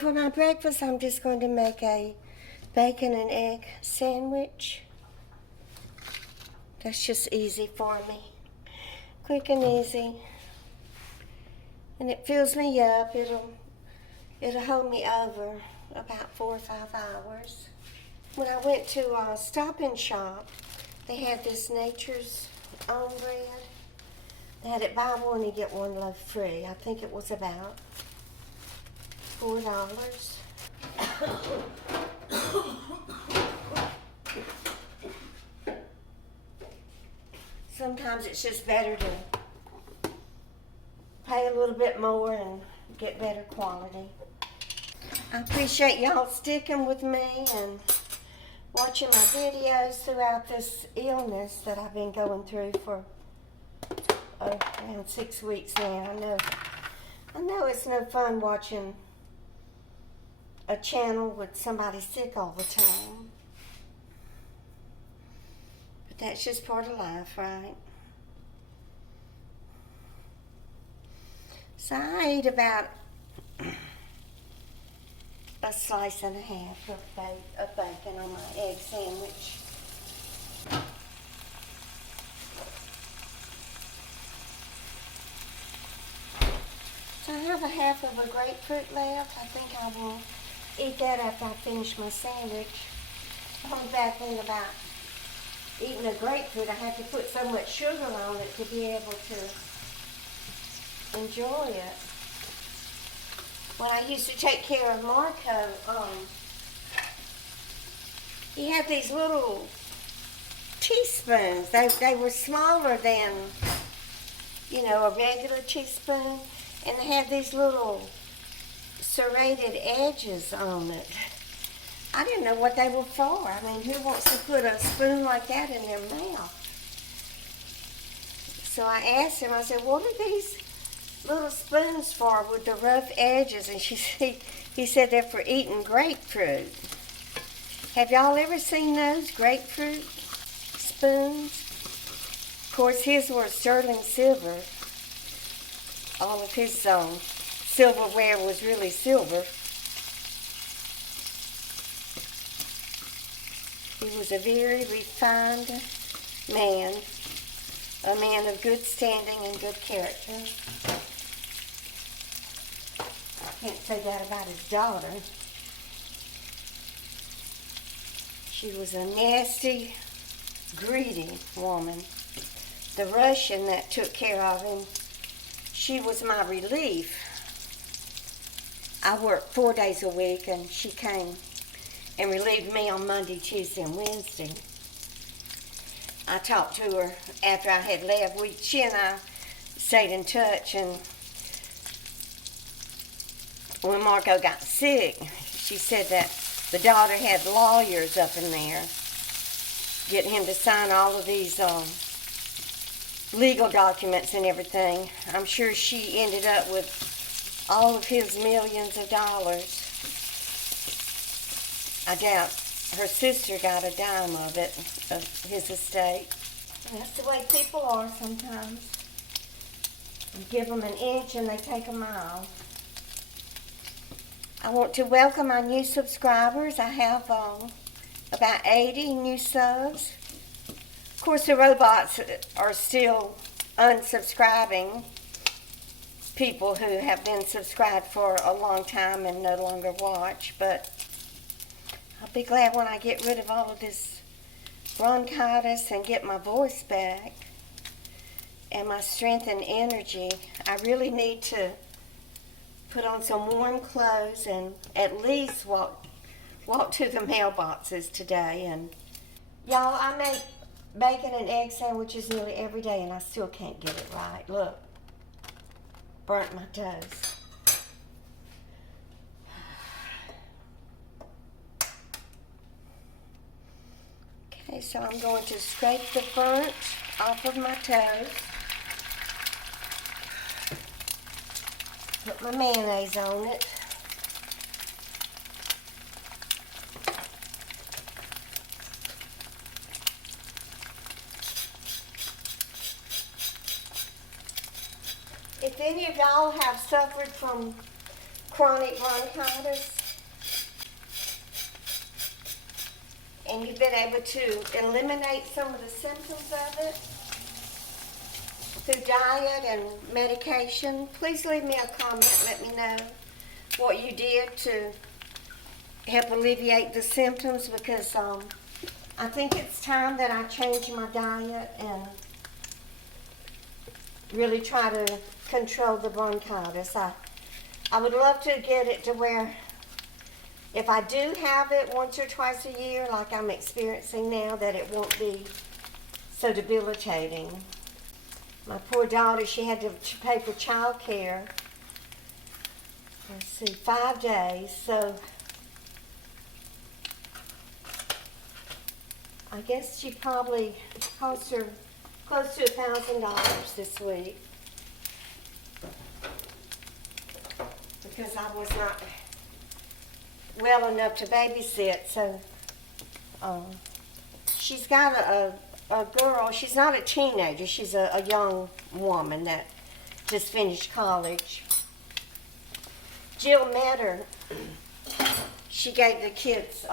For my breakfast, I'm just going to make a bacon and egg sandwich. That's just easy for me. Quick and easy. And it fills me up. It'll hold me over about 4 or 5 hours. When I went to Stop and Shop, they had this Nature's Own bread. They had it buy one and get one loaf free. I think it was about $4. Sometimes it's just better to pay a little bit more and get better quality. I appreciate y'all sticking with me and watching my videos throughout this illness that I've been going through for around 6 weeks now. I know it's no fun watching a channel with somebody sick all the time. But that's just part of life, right? So I ate about a slice and a half of bacon on my egg sandwich. So I have a half of a grapefruit left. I think I will eat that after I finish my sandwich. The only bad thing about eating a grapefruit, I have to put so much sugar on it to be able to enjoy it. When I used to take care of Marco, he had these little teaspoons. They were smaller than, a regular teaspoon, and they had these little serrated edges on it. I didn't know what they were for. I mean, who wants to put a spoon like that in their mouth? So I asked him, I said, what are these little spoons for with the rough edges? And he said they're for eating grapefruit. Have y'all ever seen those grapefruit spoons? Of course, his were sterling silver. All of his silverware was really silver. He was a very refined man, a man of good standing and good character. I can't say that about his daughter. She was a nasty, greedy woman. The Russian that took care of him, she was my relief. I worked 4 days a week, and she came and relieved me on Monday, Tuesday, and Wednesday. I talked to her after I had left. She and I stayed in touch, and when Marco got sick, she said that the daughter had lawyers up in there getting him to sign all of these legal documents and everything. I'm sure she ended up with all of his millions of dollars. I doubt her sister got a dime of it, of his estate. And that's the way people are sometimes. You give them an inch and they take a mile. I want to welcome my new subscribers. I have about 80 new subs. Of course, the robots are still unsubscribing people who have been subscribed for a long time and no longer watch, but I'll be glad when I get rid of all of this bronchitis and get my voice back and my strength and energy. I really need to put on some warm clothes and at least walk to the mailboxes today. And y'all, I make bacon and egg sandwiches nearly every day, and I still can't get it right. Look, burnt my toes. Okay, so I'm going to scrape the burnt off of my toes. Put my mayonnaise on it. If any of y'all have suffered from chronic bronchitis, and you've been able to eliminate some of the symptoms of it through diet and medication, please leave me a comment. Let me know what you did to help alleviate the symptoms, because I think it's time that I change my diet and really try to control the bronchitis. I would love to get it to where if I do have it once or twice a year, like I'm experiencing now, that it won't be so debilitating. My poor daughter, she had to pay for child care. Let's see, 5 days. So I guess she probably cost her close to $1,000 this week, because I was not well enough to babysit. So she's got a girl. She's not a teenager. She's a young woman that just finished college. Jill met her. She gave the kids,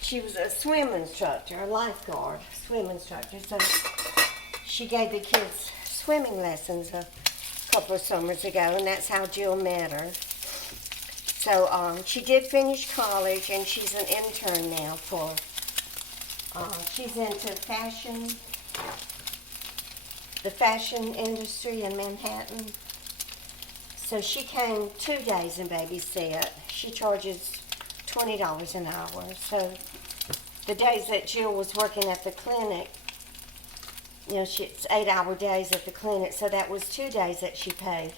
she was a swim instructor, a lifeguard, swim instructor. So she gave the kids swimming lessons a couple of summers ago, and that's how Jill met her. So she did finish college, and she's an intern now for, she's into fashion, the fashion industry in Manhattan. So she came 2 days and babysit. She charges $20 an hour. So the days that Jill was working at the clinic, you know, it's 8-hour days at the clinic, so that was 2 days that she paid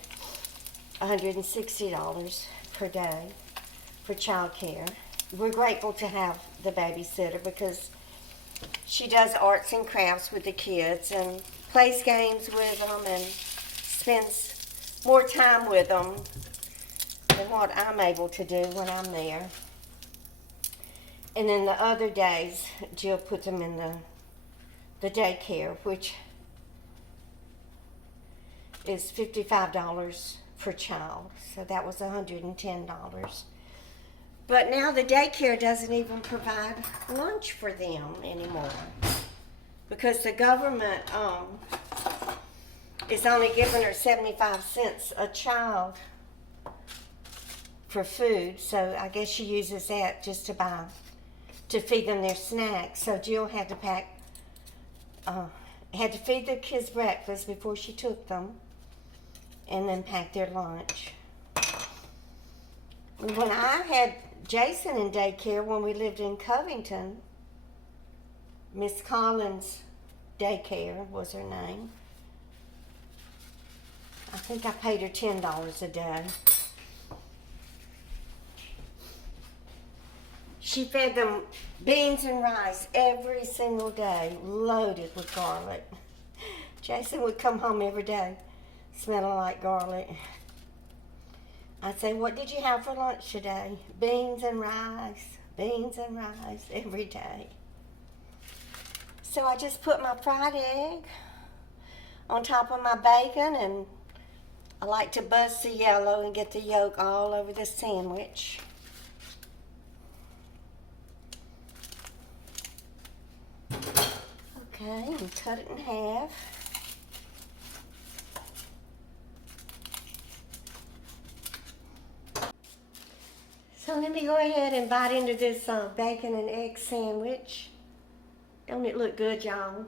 $160 per day for child care. We're grateful to have the babysitter because she does arts and crafts with the kids and plays games with them and spends more time with them than what I'm able to do when I'm there. And then the other days, Jill puts them in the daycare, which is $55 per child. So that was $110. But now the daycare doesn't even provide lunch for them anymore, because the government is only giving her 75 cents a child for food. So I guess she uses that just to feed them their snacks. So Jill had to had to feed the kids breakfast before she took them, and then pack their lunch. When I had Jason in daycare, when we lived in Covington, Miss Collins Daycare was her name. I think I paid her $10 a day. She fed them beans and rice every single day, loaded with garlic. Jason would come home every day smelling like garlic. I'd say, "What did you have for lunch today?" Beans and rice every day. So I just put my fried egg on top of my bacon, and I like to buzz the yellow and get the yolk all over the sandwich. Okay, and cut it in half. So let me go ahead and bite into this bacon and egg sandwich. Don't it look good, y'all?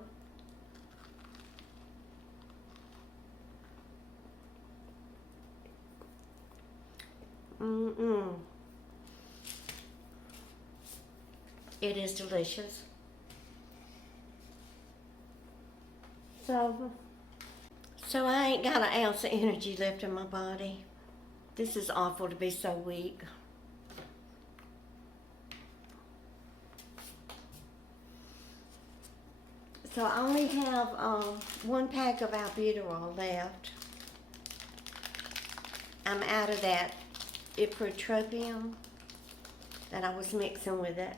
It is delicious. So I ain't got an ounce of energy left in my body. This is awful to be so weak. So I only have 1 pack of albuterol left. I'm out of that ipratropium that I was mixing with it.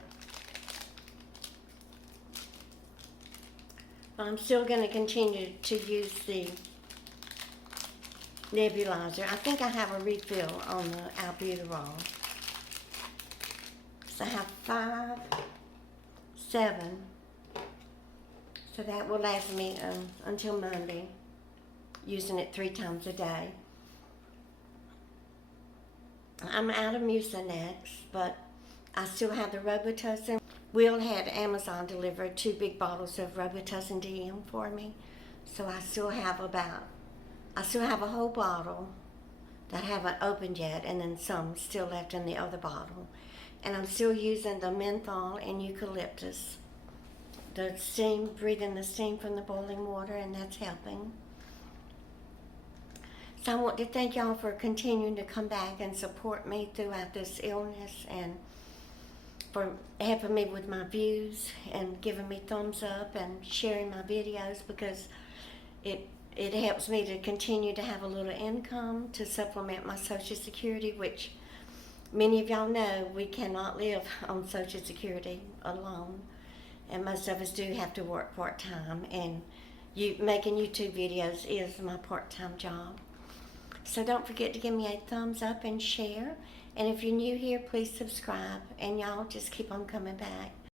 I'm still going to continue to use the nebulizer. I think I have a refill on the albuterol. So I have 5, 7. So that will last me until Monday, using it 3 times a day. I'm out of Mucinex, but I still have the Robitussin. Will had Amazon deliver 2 big bottles of Robitussin DM for me. So I still have a whole bottle that I haven't opened yet, and then some still left in the other bottle. And I'm still using the menthol and eucalyptus. The steam, breathing the steam from the boiling water, and that's helping. So I want to thank y'all for continuing to come back and support me throughout this illness, and for helping me with my views and giving me thumbs up and sharing my videos, because it helps me to continue to have a little income to supplement my Social Security, which many of y'all know we cannot live on Social Security alone. And most of us do have to work part-time, and making YouTube videos is my part-time job. So don't forget to give me a thumbs up and share. And if you're new here, please subscribe. And y'all just keep on coming back.